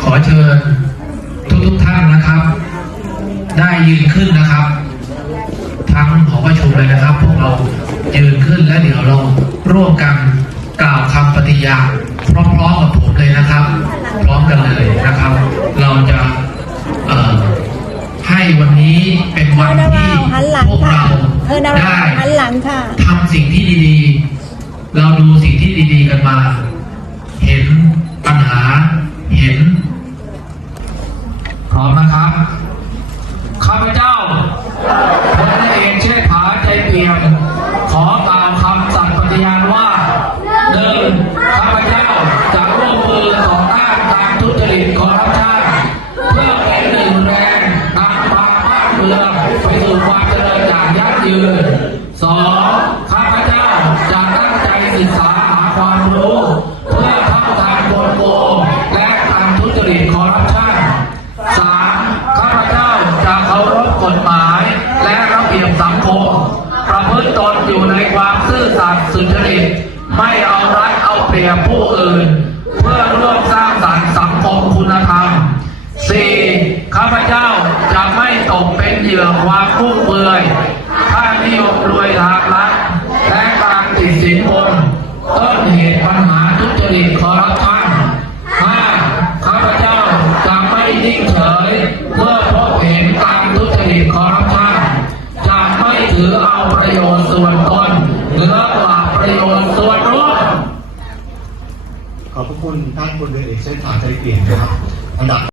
ขอเชิญทุกท่านนะครับ ได้ยืนขึ้นนะครับ ทั้งหอประชุมเลยนะครับพวกเรายืนขึ้นและเดี๋ยวเราร่วมกันกล่าวคำปฏิญาณพร้อมๆกับผมเลยนะครับ พร้อมกันเลยนะครับ เราจะให้วันนี้เป็นวันที่พวกเราได้ทำสิ่งที่ดีๆเราดูสิ่งที่ดีๆกันมาเห็นปัญหาเห็นพร้อมนะครับข้าพเจ้าพลเอกเชษฐาใจเปี่ยมขอกล่าวคำสัตย์ปฏิญาณว่าหนึ่งข้าพเจ้าจะร่วมมือต่อต้านการทุจริตคอร์รัปชันเพื่อเป็นหนึ่งแรงนำพาบ้านเมืองไปสู่ความเจริญอย่างยั่งยืนสองข้าพเจ้าจะตั้งใจศึกษาหาความรู้เพื่อเท่าทันกลโกงและการทุจริตคอร์รัปชันสามข้าพเจ้าจะเคารพกฎหมายและระเบียบสังคมประพฤติตนอยู่ในความซื่อสัตย์สุจริตไม่เอารัดเอาเปรียบผู้อื่นเพื่อร่วมสร้างสรรค์สังคมคุณธรรมสี่ข้าพเจ้าจะไม่ตกเป็นเหยื่อความฟุ่มเฟือยค่านิยมรวยทางลัดและการติดสินบนต้นเหตุปัญหาทุจริตคอร์รัปชันห้าข้าพเจ้าจะไม่นิ่งเฉยเมื่อพบเห็นการทุจริตคอร์รัปชันจะไม่ถือเอาประโยชน์ส่วนตนเหนือกว่าประโยชน์ส่วนรวมขอบพระคุณท่านพลเรือเอกเชษฐาใจเปี่ยมนะครับอันดับ